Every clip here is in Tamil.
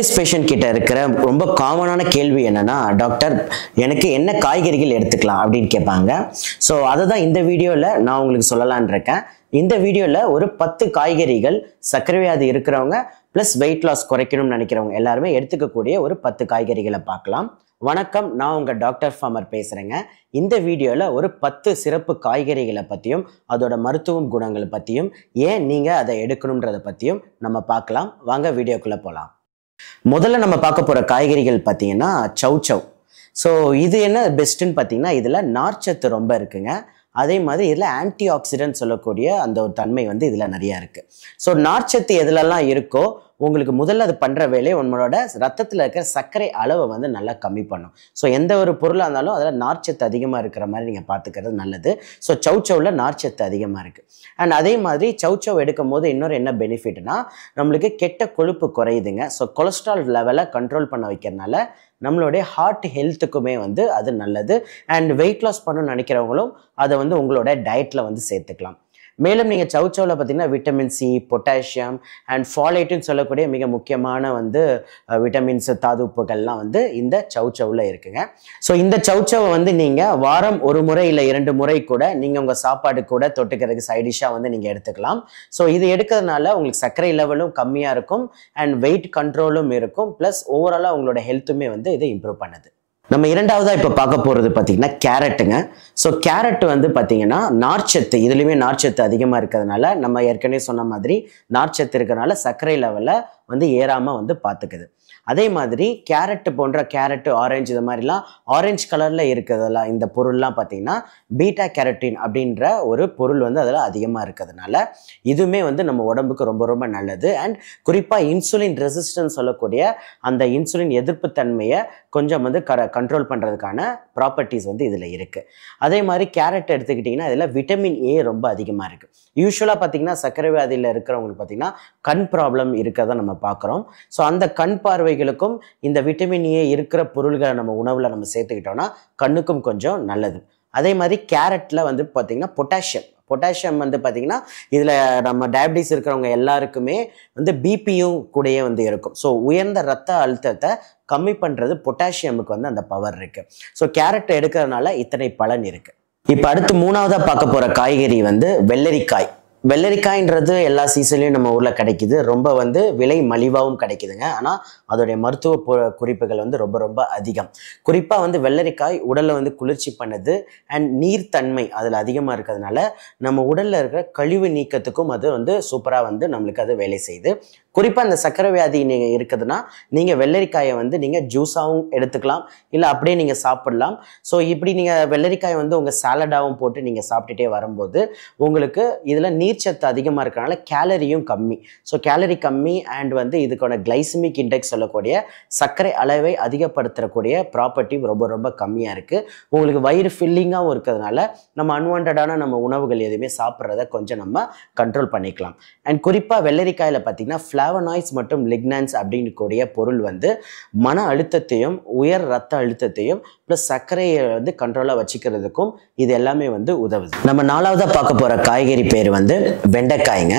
டயபிட்டிஸ் பேஷண்ட் கிட்ட இருக்கிற ரொம்ப காமனான கேள்வி என்னன்னா, டாக்டர் எனக்கு என்ன காய்கறிகள் எடுத்துக்கலாம் அப்படின்னு கேட்பாங்க. ஸோ அதை தான் இந்த வீடியோவில் நான் உங்களுக்கு சொல்லலான்னு இருக்கேன். இந்த வீடியோவில் ஒரு 10 காய்கறிகள் சர்க்கரை வியாதி இருக்கிறவங்க ப்ளஸ் வெயிட் லாஸ் குறைக்கணும்னு நினைக்கிறவங்க எல்லாருமே எடுத்துக்கக்கூடிய ஒரு 10 காய்கறிகளை பார்க்கலாம். வணக்கம், நான் உங்கள் டாக்டர் ஃபார்மர் பேசுகிறேங்க. இந்த வீடியோவில் ஒரு 10 சிறப்பு காய்கறிகளை பற்றியும் அதோட மருத்துவ குணங்களை பற்றியும் ஏன் நீங்கள் அதை எடுக்கணுன்றதை பற்றியும் நம்ம பார்க்கலாம். வாங்க வீடியோக்குள்ளே போகலாம். முதல்ல நம்ம பார்க்க போகிற காய்கறிகள் பார்த்தீங்கன்னா சௌசௌ. ஸோ இது என்ன பெஸ்ட்டுன்னு பார்த்தீங்கன்னா, இதில் நார்ச்சத்து ரொம்ப இருக்குங்க. அதே மாதிரி இதில் ஆன்டி ஆக்சிடென்ட் சொல்லக்கூடிய அந்த ஒரு தன்மை வந்து இதில் நிறையா இருக்குது. ஸோ நார்ச்சத்து எதுலெல்லாம் இருக்கோ உங்களுக்கு முதல்ல அது பண்ணுற வேலையை உங்களோட ரத்தத்தில் இருக்கிற சர்க்கரை அளவை வந்து நல்லா கம்மி பண்ணும். ஸோ எந்த ஒரு பொருளாக இருந்தாலும் அதில் நார்ச்சத்து அதிகமாக இருக்கிற மாதிரி நீங்கள் பார்த்துக்கிறது நல்லது. ஸோ சௌசௌவில் நார்ச்சத்து அதிகமாக இருக்குது. அண்ட் அதே மாதிரி சௌசௌ எடுக்கும் போது இன்னொரு என்ன பெனிஃபிட்னா, நம்மளுக்கு கெட்ட கொழுப்பு குறையுதுங்க. ஸோ கொலஸ்ட்ரால் லெவலை கண்ட்ரோல் பண்ண வைக்கிறதுனால நம்மளுடைய ஹார்ட் ஹெல்த்துக்குமே வந்து அது நல்லது. அண்ட் வெயிட் லாஸ் பண்ணணும்னு நினைக்கிறவங்களும் அதை வந்து உங்களோட டயட்டில் வந்து சேர்த்துக்கலாம். மேலும் நீங்கள் சௌசௌவில் பார்த்தீங்கன்னா விட்டமின் சி, பொட்டாசியம் அண்ட் ஃபாலேட்டுன்னு சொல்லக்கூடிய மிக முக்கியமான வந்து விட்டமின்ஸ், தாதுப்புகள்லாம் வந்து இந்த சௌசௌவில் இருக்குங்க. ஸோ இந்த சௌசௌவை வந்து நீங்கள் வாரம் ஒரு முறை இல்லை 2 முறை கூட நீங்கள் உங்கள் சாப்பாடு கூட தொட்டுக்கிறதுக்கு சைடிஷாக வந்து நீங்கள் எடுத்துக்கலாம். ஸோ இது எடுக்கிறதுனால உங்களுக்கு சர்க்கரை லெவலும் கம்மியாக இருக்கும் அண்ட் வெயிட் கண்ட்ரோலும் இருக்கும். ப்ளஸ் ஓவராலாக உங்களோட ஹெல்த்துமே வந்து இதை இம்ப்ரூவ் பண்ணுது. நம்ம இரண்டாவதாக இப்போ பார்க்க போகிறது பார்த்தீங்கன்னா கேரட்டுங்க. ஸோ கேரட் வந்து பார்த்தீங்கன்னா நார்ச்சத்து, இதுலேயுமே நார்ச்சத்து அதிகமாக இருக்கிறதுனால நம்ம ஏற்கனவே சொன்ன மாதிரி நார்ச்சத்து இருக்கிறதுனால சர்க்கரை லெவலில் வந்து ஏறாமல் வந்து பார்த்துக்குது. அதே மாதிரி கேரட்டு, ஆரஞ்சு இது மாதிரிலாம் ஆரஞ்சு கலரில் இருக்கிறதெல்லாம் இந்த பொருள்லாம் பார்த்தீங்கன்னா பீட்டா கேரட்டின் அப்படின்ற ஒரு பொருள் வந்து அதில் அதிகமாக இருக்கிறதுனால இதுவுமே வந்து நம்ம உடம்புக்கு ரொம்ப ரொம்ப நல்லது. அண்ட் குறிப்பாக இன்சுலின் ரெசிஸ்டன்ஸ் சொல்லக்கூடிய அந்த இன்சுலின் எதிர்ப்பு தன்மையை கொஞ்சம் வந்து கண்ட்ரோல் பண்ணுறதுக்கான ப்ராப்பர்ட்டிஸ் வந்து இதில் இருக்குது. அதே மாதிரி கேரட் எடுத்துக்கிட்டிங்கன்னா இதில் விட்டமின் ஏ ரொம்ப அதிகமாக இருக்குது. யூஸ்வலாக பார்த்தீங்கன்னா சர்க்கரை வியாதியில் இருக்கிறவங்களுக்கு பார்த்தீங்கன்னா கண் ப்ராப்ளம் இருக்கிறத நம்ம பார்க்குறோம். ஸோ அந்த கண் பார்வைகளுக்கும் இந்த விட்டமின் ஏ இருக்கிற பொருள்களை நம்ம உணவில் நம்ம சேர்த்துக்கிட்டோம்னா கண்ணுக்கும் கொஞ்சம் நல்லது. அதே மாதிரி கேரட்டில் வந்து பார்த்திங்கன்னா பொட்டாசியம் வந்து பார்த்திங்கன்னா இதில் நம்ம டயபிட்டிஸ் இருக்கிறவங்க எல்லாருக்குமே வந்து பிபியும் கூடயே வந்து இருக்கும். ஸோ உயர்ந்த ரத்த அழுத்தத்தை கம்மி பண்ணுறது பொட்டாசியமுக்கு வந்து அந்த பவர் இருக்குது. ஸோ கேரட் எடுக்கிறதுனால இத்தனை பலன் இருக்குது. இப்போ அடுத்து மூணாவதாக பார்க்க போகிற காய்கறி வந்து வெள்ளரிக்காய். வெள்ளரிக்காய்ன்றது எல்லா சீசன்லையும் நம்ம ஊரில் கிடைக்குது. ரொம்ப வந்து விலை மலிவாகவும் கிடைக்குதுங்க. ஆனால் அதோடைய மருத்துவ குறிப்புகள் வந்து ரொம்ப ரொம்ப அதிகம். குறிப்பாக வந்து வெள்ளரிக்காய் உடலை வந்து குளிர்ச்சி பண்ணுது அண்ட் நீர்த்தன்மை அதில் அதிகமாக இருக்கிறதுனால நம்ம உடலில் இருக்கிற கழிவு நீக்கத்துக்கும் அது வந்து சூப்பராக வந்து நம்மளுக்கு அது வேலை செய்யுது. குறிப்பாக இந்த சர்க்கரை வியாதி நீங்கள் இருக்குதுன்னா நீங்கள் வெள்ளரிக்காயை வந்து நீங்கள் ஜூஸாகவும் எடுத்துக்கலாம், இல்லை அப்படியே நீங்கள் சாப்பிடலாம். ஸோ இப்படி நீங்கள் வெள்ளரிக்காயை வந்து உங்கள் சாலடாகவும் போட்டு நீங்கள் சாப்பிட்டுட்டே வரும்போது உங்களுக்கு இதில் நீர்ச்சத்து அதிகமாக இருக்கிறனால கேலரியும் கம்மி. ஸோ கேலரி கம்மி அண்ட் வந்து இதுக்கான கிளைசமிக் இண்டெக்ஸ் சொல்லக்கூடிய சர்க்கரை அளவை அதிகப்படுத்தக்கூடிய ப்ராப்பர்ட்டி ரொம்ப ரொம்ப கம்மியாக இருக்குது. உங்களுக்கு வயிறு ஃபில்லிங்காகவும் இருக்கிறதுனால நம்ம அன்வான்டான நம்ம உணவுகள் எதுவுமே சாப்பிட்றத கொஞ்சம் நம்ம கண்ட்ரோல் பண்ணிக்கலாம். அண்ட் குறிப்பாக வெள்ளரிக்காயில் பார்த்தீங்கன்னா ஃப்ளாவனாய்ட்ஸ் மற்றும் லிக்னான்ஸ் அப்படின்னு கூடிய பொருள் வந்து மன அழுத்தத்தையும் உயர் ரத்த அழுத்தத்தையும் ப்ளஸ் சர்க்கரையை வந்து கண்ட்ரோலாக வச்சுக்கிறதுக்கும் இது எல்லாமே வந்து உதவுது. நம்ம நாலாவதாக பார்க்க போகிற காய்கறி பேர் வந்து வெண்டைக்காய்ங்க.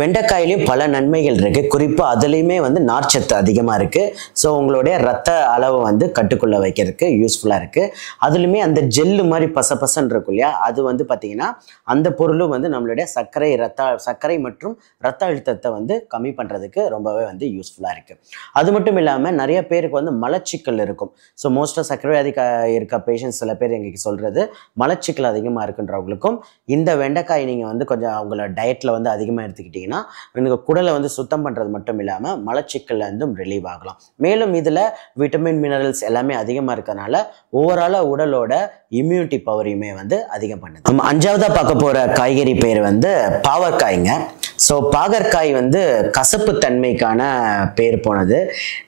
வெண்டைக்காயிலையும் பல நன்மைகள் இருக்குது. குறிப்பாக அதுலேயுமே வந்து நார்ச்சத்து அதிகமாக இருக்குது. ஸோ உங்களுடைய ரத்த அளவை வந்து கட்டுக்குள்ளே வைக்கிறதுக்கு யூஸ்ஃபுல்லாக இருக்குது. அதுலேயுமே அந்த ஜெல்லு மாதிரி பசன்னு இருக்கும் இல்லையா, அது வந்து பார்த்திங்கன்னா அந்த பொருளும் வந்து நம்மளுடைய சர்க்கரை மற்றும் ரத்த அழுத்தத்தை வந்து கம்மி பண்ணுறதுக்கு ரொம்பவே வந்து யூஸ்ஃபுல்லாக இருக்குது. அது மட்டும் இல்லாமல் நிறைய பேருக்கு வந்து மலச்சிக்கல் இருக்கும். ஸோ மோஸ்ட்டாக சர்க்கரை வியாதி இருக்க பேஷண்ட்ஸ் சில பேர் எங்களுக்கு சொல்கிறது மலச்சிக்கல் அதிகமாக இருக்குன்றவங்களுக்கும் இந்த வெண்டைக்காய் நீங்கள் வந்து கொஞ்சம் அவங்களோட டயட்டில் வந்து அதிகமாக எடுத்துக்கிட்டிங்கன்னா உங்களுக்கு குடலை வந்து சுத்தம் பண்ணுறது மட்டும் இல்லாமல் மலச்சிக்கல் இருந்தும் ரிலீவ் ஆகலாம். மேலும் இதில் விட்டமின் மினரல்ஸ் எல்லாமே அதிகமாக இருக்கிறதுனால ஓவராலாக உடலோட இம்யூனிட்டி பவரையுமே வந்து அதிகம் பண்ணுது. நம்ம அஞ்சாவதாக பார்க்க போகிற காய்கறி பேர் வந்து பாவற்காய்ங்க. ஸோ பாகற்காய் வந்து கசப்பு தன்மைக்கான பேர் போனது.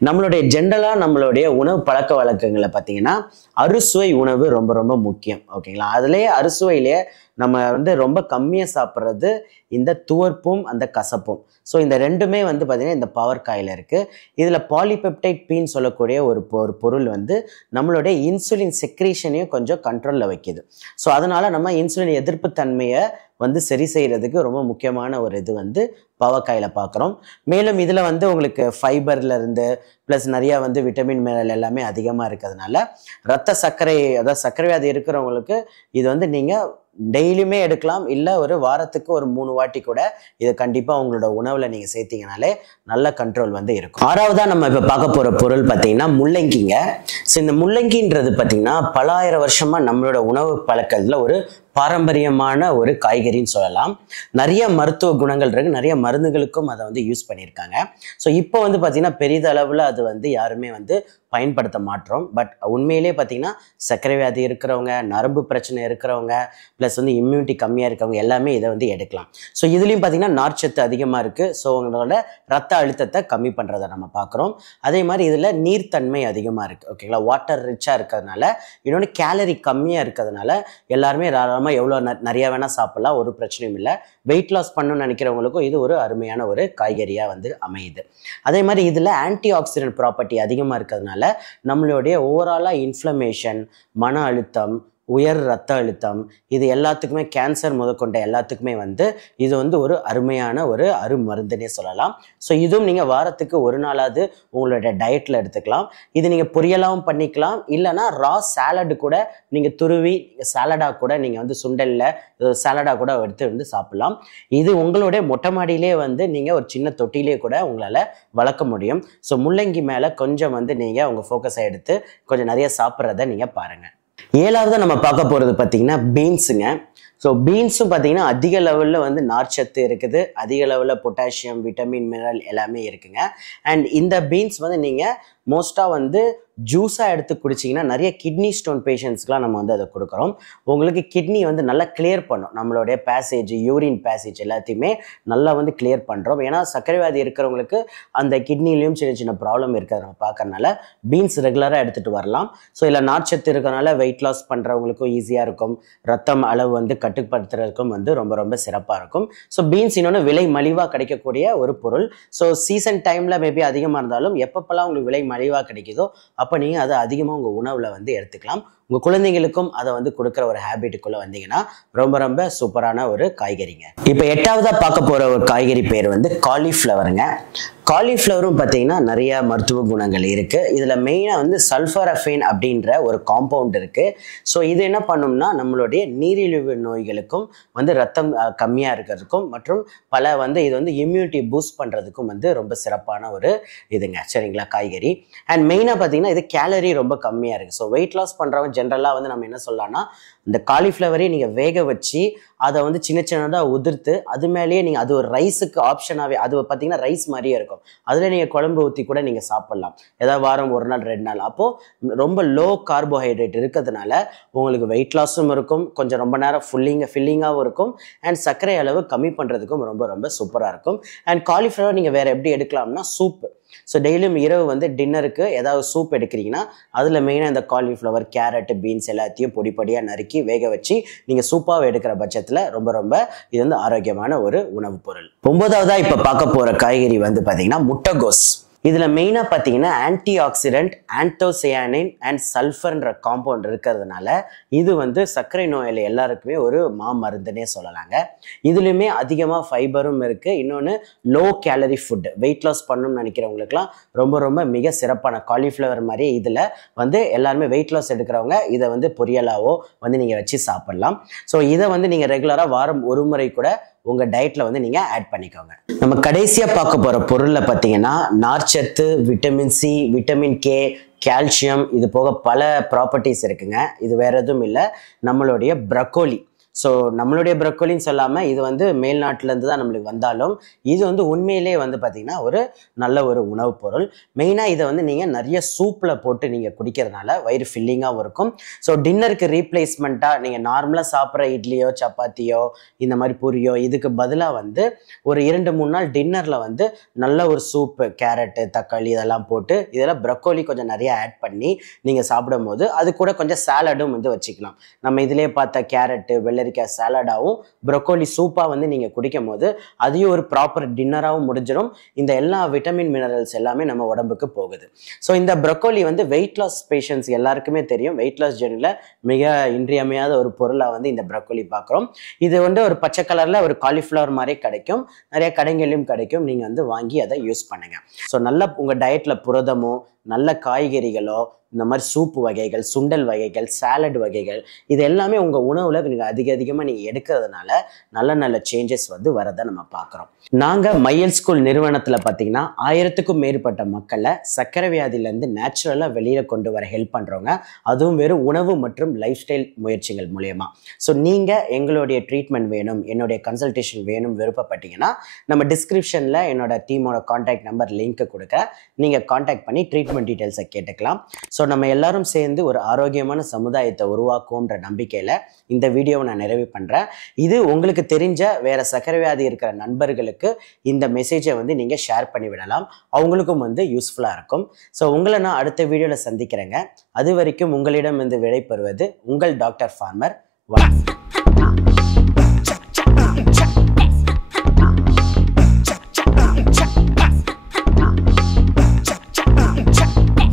நம்மளுடைய உணவு பழக்க வழக்கங்களை பார்த்தீங்கன்னா அறுசுவை உணவு ரொம்ப ரொம்ப முக்கியம். ஓகேங்களா, அதுலேயே அறுசுவையிலேயே நம்ம வந்து ரொம்ப கம்மியாக சாப்பிட்றது இந்த துவர்ப்பும் அந்த கசப்பும். ஸோ இந்த ரெண்டுமே வந்து பார்த்திங்கன்னா இந்த பாவற்காயில் இருக்குது. இதில் பாலிபெப்டைட் பீன்னு சொல்லக்கூடிய ஒரு பொருள் வந்து நம்மளுடைய இன்சுலின் செக்ரீஷனையும் கொஞ்சம் கண்ட்ரோலில் வைக்குது. ஸோ அதனால் நம்ம இன்சுலின் எதிர்ப்பு தன்மையை வந்து சரி செய்கிறதுக்கு ரொம்ப முக்கியமான ஒரு இது வந்து பாவக்காயில் பார்க்குறோம். மேலும் இதில் வந்து உங்களுக்கு ஃபைபர்லேருந்து ப்ளஸ் நிறையா வந்து விட்டமின் மினரல் எல்லாமே அதிகமாக இருக்கிறதுனால ரத்த சர்க்கரை, அதாவது சர்க்கரை வியாதி இருக்கிறவங்களுக்கு இது வந்து நீங்கள் டெய்லியுமே எடுக்கலாம். இல்லை ஒரு வாரத்துக்கு ஒரு 3 வாட்டி கூட இதை கண்டிப்பாக உங்களோட உணவில் நீங்கள் சேர்த்தீங்கனாலே நல்ல கண்ட்ரோல் வந்து இருக்கும். 6வதாக நம்ம இப்போ பார்க்க போகிற பொருள் பார்த்தீங்கன்னா முள்ளங்கிங்க. ஸோ இந்த முள்ளங்கின்றது பார்த்தீங்கன்னா பல ஆயிரம் வருஷமாக நம்மளோட உணவு பழக்கத்தில் ஒரு பாரம்பரியமான ஒரு காய்கறின்னு சொல்லலாம். நிறைய மருத்துவ குணங்கள் இருக்குது, நிறைய மருந்துகளுக்கும் அதை வந்து யூஸ் பண்ணியிருக்காங்க. ஸோ இப்போ வந்து பார்த்திங்கன்னா பெரிதளவில் அது வந்து யாருமே வந்து பயன்படுத்த மாட்டோம். பட் உண்மையிலே பார்த்தீங்கன்னா சர்க்கரை வியாதி இருக்கிறவங்க, நரம்பு பிரச்சனை இருக்கிறவங்க, ப்ளஸ் வந்து இம்யூனிட்டி கம்மியாக இருக்கிறவங்க எல்லாமே இதை வந்து எடுக்கலாம். ஸோ இதுலேயும் பார்த்தீங்கன்னா நார்ச்சத்து அதிகமாக இருக்குது. ஸோ உங்களோட ரத்த அழுத்தத்தை கம்மி பண்ணுறதை நம்ம பார்க்குறோம். அதே மாதிரி இதில் நீர்த்தன்மை அதிகமாக இருக்குது. ஓகேங்களா, வாட்டர் ரிச்சாக இருக்கிறதுனால, இன்னொன்று கேலரி கம்மியாக இருக்கிறதுனால எல்லாருமே எவ்வளோ நிறையா வேணால் சாப்பிட்லாம், ஒரு பிரச்சனையும் இல்லை. வெயிட் லாஸ் பண்ணணும்னு நினைக்கிறவங்களுக்கும் இது ஒரு அருமையான ஒரு காய்கறியாக வந்து அமையுது. அதே மாதிரி இதில் ஆன்டி ஆக்சிடென்ட் ப்ராப்பர்ட்டி அதிகமாக இருக்கிறதுனால நம்மளுடைய ஓவராலாக இன்ஃப்ளமேஷன், மன அழுத்தம், உயர் ரத்த அழுத்தம், இது எல்லாத்துக்குமே, கேன்சர் முதற்கொண்ட எல்லாத்துக்குமே வந்து இது வந்து ஒரு அருமையான ஒரு அருமருந்துன்னே சொல்லலாம். ஸோ இதுவும் நீங்கள் வாரத்துக்கு ஒரு நாளாவது உங்களோட டயட்டில் எடுத்துக்கலாம். இது நீங்கள் பொரியலாகவும் பண்ணிக்கலாம், இல்லைனா ரா சாலடு கூட நீங்கள் துருவி சாலடாக கூட நீங்கள் வந்து சுண்டலில் சாலடாக கூட எடுத்து வந்து சாப்பிட்லாம். இது உங்களுடைய மொட்டை மாடியிலே வந்து நீங்கள் ஒரு சின்ன தொட்டிலே கூட உங்களால் வளர்க்க முடியும். ஸோ முள்ளங்கி மேலே கொஞ்சம் வந்து நீங்கள் உங்கள் ஃபோக்கஸை எடுத்து கொஞ்சம் நிறைய சாப்பிட்றத நீங்கள் பாருங்கள். 7வதாக நம்ம பார்க்க போகிறது பார்த்தீங்கன்னா பீன்ஸுங்க. ஸோ பீன்ஸும் பார்த்தீங்கன்னா அதிக லெவலில் வந்து நார்ச்சத்து இருக்குது, அதிக லெவலில் பொட்டாசியம், விட்டமின், மினரல் எல்லாமே இருக்குங்க. அண்ட் இந்த பீன்ஸ் வந்து நீங்கள் மோஸ்ட்டாக வந்து ஜூஸாக எடுத்து குடிச்சிங்கன்னா நிறைய கிட்னி ஸ்டோன் பேஷண்ட்ஸ்க்குலாம் நம்ம வந்து அதை கொடுக்குறோம். உங்களுக்கு கிட்னி வந்து நல்லா கிளியர் பண்ணும், நம்மளுடைய பேசேஜ், யூரின் பேசேஜ் எல்லாத்தையுமே நல்லா வந்து கிளியர் பண்ணுறோம். ஏன்னா சர்க்கரை வியாதி இருக்கிறவங்களுக்கு அந்த கிட்னிலையும் சின்ன சின்ன ப்ராப்ளம் இருக்கிறத நம்ம பார்க்கறனால பீன்ஸ் ரெகுலராக எடுத்துகிட்டு வரலாம். ஸோ இதில் நார்ச்சத்து இருக்கிறனால வெயிட் லாஸ் பண்ணுறவங்களுக்கும் ஈஸியாக இருக்கும், ரத்தம் அளவு வந்து கட்டுப்படுத்துறதுக்கும் வந்து ரொம்ப ரொம்ப சிறப்பாக இருக்கும். ஸோ பீன்ஸ் இன்னொன்று விலை மலிவாக கிடைக்கக்கூடிய ஒரு பொருள். ஸோ சீசன் டைமில் மேபி அதிகமாக இருந்தாலும் எப்பப்பெல்லாம் உங்களுக்கு விலை மலிவாக கிடைக்குதோ அப்போ நீங்கள் அதை அதிகமாக உங்கள் உணவில் வந்து எடுத்துக்கலாம். உங்கள் குழந்தைங்களுக்கும் அதை வந்து கொடுக்குற ஒரு ஹேபிட்டுக்குள்ளே வந்தீங்கன்னா ரொம்ப ரொம்ப சூப்பரான ஒரு காய்கறிங்க. இப்போ 8வதாக பார்க்க போகிற ஒரு காய்கறி பேர் வந்து காலிஃப்ளவருங்க. காலிஃப்ளவரும் பார்த்தீங்கன்னா நிறைய மருத்துவ குணங்கள் இருக்குது. இதில் மெயினாக வந்து சல்ஃபரஃபைன் அப்படின்ற ஒரு காம்பவுண்ட் இருக்குது. ஸோ இது என்ன பண்ணும்னா நம்மளுடைய நீரிழிவு நோய்களுக்கும் வந்து ரத்தம் கம்மியாக இருக்கிறதுக்கும் மற்றும் பல வந்து இது வந்து இம்யூனிட்டி பூஸ்ட் பண்ணுறதுக்கும் வந்து ரொம்ப சிறப்பான ஒரு இதுங்க, சரிங்களா, காய்கறி. அண்ட் மெயினாக பார்த்தீங்கன்னா இது கேலரி ரொம்ப கம்மியாக இருக்குது. ஸோ வெயிட் லாஸ் பண்ணுறவங்க ஜென்ரலாக வந்து நம்ம என்ன சொல்லலாம்னா இந்த காலிஃப்ளவரையும் நீங்கள் வேக வச்சு அதை வந்து சின்ன சின்னதாக உதிர்த்து அது மேலேயே நீங்கள் அது ஒரு ரைஸுக்கு ஆப்ஷனாகவே, அது பார்த்தீங்கன்னா ரைஸ் மாதிரியே இருக்கும், அதில் நீங்கள் குழம்பு ஊற்றி கூட நீங்கள் சாப்பிட்லாம், ஏதாவது வாரம் 1 நாள் 2 நாள். அப்போது ரொம்ப லோ கார்போஹைட்ரேட் இருக்கிறதுனால உங்களுக்கு வெயிட் லாஸும் இருக்கும், கொஞ்சம் ரொம்ப நேரம் ஃபில்லிங்காகவும் இருக்கும், அண்ட் சர்க்கரை அளவு கம்மி பண்ணுறதுக்கும் ரொம்ப ரொம்ப சூப்பராக இருக்கும். அண்ட் காலிஃப்ளவர் நீங்கள் வேறு எப்படி எடுக்கலாம்னா சூப்பு. ஸோ டெய்லியும் இரவு வந்து டின்னருக்கு ஏதாவது சூப் எடுக்கிறீங்கன்னா அதில் மெயினாக இந்த காலிஃப்ளவர், கேரட், பீன்ஸ் எல்லாத்தையும் பொடிப்படியாக நறுக்கி வேக வச்சு நீங்கள் சூப்பாக எடுக்கிற பட்சத்தில் ரொம்ப ரொம்ப இது வந்து ஆரோக்கியமான ஒரு உணவுப் பொருள். 9வதாக இப்போ பார்க்க போகிற காய்கறி வந்து பார்த்தீங்கன்னா முட்டைகோஸ். இதில் மெயினாக பார்த்தீங்கன்னா ஆன்டி ஆக்சிடென்ட், ஆன்டோசயானின் அண்ட் சல்ஃபர்ன்ற காம்பவுண்ட் இருக்கிறதுனால இது வந்து சர்க்கரை நோயில் எல்லாருக்குமே ஒரு மாமருந்துன்னே சொல்லலாங்க. இதுலேயுமே அதிகமாக ஃபைபரும் இருக்குது. இன்னொன்று low calorie food, weight loss பண்ணணும்னு நினைக்கிறவங்களுக்குலாம் ரொம்ப ரொம்ப மிக சிறப்பான காலிஃப்ளவர் மாதிரி இதில் வந்து எல்லாருமே வெயிட் லாஸ் எடுக்கிறவங்க இதை வந்து பொரியலாவோ வந்து நீங்கள் வச்சு சாப்பிட்லாம். ஸோ இதை வந்து நீங்கள் ரெகுலராக வாரம் ஒரு முறை கூட உங்கள் டயட்டில் வந்து நீங்கள் ஆட் பண்ணிக்கோங்க. நம்ம கடைசியாக பார்க்க போகிற பொருளில் பார்த்தீங்கன்னா நார்ச்சத்து, vitamin C, vitamin K, calcium, இது போக பல ப்ராப்பர்ட்டிஸ் இருக்குங்க. இது வேறு எதுவும் இல்லை, நம்மளுடைய ப்ரக்கோலி. ஸோ நம்மளுடைய ப்ரக்கோலின்னு சொல்லாமல் இது வந்து மேல்நாட்டிலேருந்து தான் நம்மளுக்கு வந்தாலும் இது வந்து உண்மையிலே வந்து பார்த்திங்கன்னா ஒரு நல்ல ஒரு உணவுப் பொருள். மெயினாக இதை வந்து நீங்கள் நிறைய சூப்பில் போட்டு நீங்கள் குடிக்கிறதுனால வயிறு ஃபில்லிங்காகவும் இருக்கும். ஸோ டின்னருக்கு ரீப்ளேஸ்மெண்ட்டாக நீங்கள் நார்மலாக சாப்பிட்ற இட்லியோ சப்பாத்தியோ இந்த மாதிரி பூரியோ இதுக்கு பதிலாக வந்து ஒரு 2-3 நாள் டின்னரில் வந்து நல்ல ஒரு சூப்பு, கேரட்டு, தக்காளி இதெல்லாம் போட்டு இதில் ப்ரக்கோலி கொஞ்சம் நிறைய ஆட் பண்ணி நீங்கள் சாப்பிடும் போது அது கூட கொஞ்சம் சாலடும் வந்து வச்சுக்கலாம். நம்ம இதிலே பார்த்த கேரட்டு, வெள்ளரி வெள்ளரிக்காய் சாலடாகவும் ப்ரொக்கோலி சூப்பாக வந்து நீங்கள் குடிக்கும் போது அதையும் ஒரு ப்ராப்பர் டின்னராகவும் முடிஞ்சிடும். இந்த எல்லா விட்டமின் மினரல்ஸ் எல்லாமே நம்ம உடம்புக்கு போகுது. ஸோ இந்த ப்ரொக்கோலி வந்து வெயிட் லாஸ் பேஷண்ட்ஸ் எல்லாருக்குமே தெரியும். வெயிட் லாஸ் ஜெர்னியில் மிக இன்றியமையாத ஒரு பொருளாக வந்து இந்த ப்ரொக்கோலி பார்க்குறோம். இது வந்து ஒரு பச்சை கலரில் ஒரு காலிஃப்ளவர் மாதிரி கிடைக்கும். நிறைய கடைகளிலும் கிடைக்கும். நீங்கள் வந்து வாங்கி அதை யூஸ் பண்ணுங்க. ஸோ நல்ல உங்கள் டயட்டில் புரதமோ நல்ல காய்கறிகளோ இந்த மாதிரி சூப்பு வகைகள், சுண்டல் வகைகள், சாலட் வகைகள் இது எல்லாமே உங்கள் உணவில் நீங்கள் அதிகமாக நீங்கள் எடுக்கிறதுனால நல்ல நல்ல சேஞ்சஸ் வந்து வரதை நம்ம பார்க்குறோம். நாங்கள் மையல் ஸ்கூல் நிறுவனத்தில் பார்த்தீங்கன்னா 1000க்கும் மேற்பட்ட மக்களை சர்க்கரை வியாதியிலேருந்து நேச்சுரலாக வெளியில் கொண்டு வர ஹெல்ப் பண்ணுறோங்க. அதுவும் வெறும் உணவு மற்றும் லைஃப் ஸ்டைல் முயற்சிகள் மூலயமா. ஸோ நீங்கள் எங்களுடைய ட்ரீட்மெண்ட் வேணும், என்னுடைய கன்சல்டேஷன் வேணும் விருப்பப்பட்டீங்கன்னா நம்ம டிஸ்கிரிப்ஷனில் என்னோட டீமோட கான்டாக்ட் நம்பர் லிங்க் கொடுக்க நீங்கள் கான்டாக்ட் பண்ணி ட்ரீட்மெண்ட் டீட்டெயில்ஸை கேட்டுக்கலாம். ஸோ நம்ம எல்லாரும் சேர்ந்து ஒரு ஆரோக்கியமான சமுதாயத்தை உருவாக்குவோன்ற நம்பிக்கையில் இந்த வீடியோவை நான் நிறைவு பண்ணுறேன். இது உங்களுக்கு தெரிஞ்ச வேற சர்க்கரை வியாதி இருக்கிற நண்பர்களுக்கு இந்த மெசேஜை வந்து நீங்கள் ஷேர் பண்ணி விடலாம். அவங்களுக்கும் வந்து யூஸ்ஃபுல்லாக இருக்கும். ஸோ உங்களை நான் அடுத்த வீடியோவில் சந்திக்கிறேங்க. அது வரைக்கும் உங்களிடம் இருந்து விடைபெறுவது உங்கள் டாக்டர் ஃபார்மர். வணக்கம்.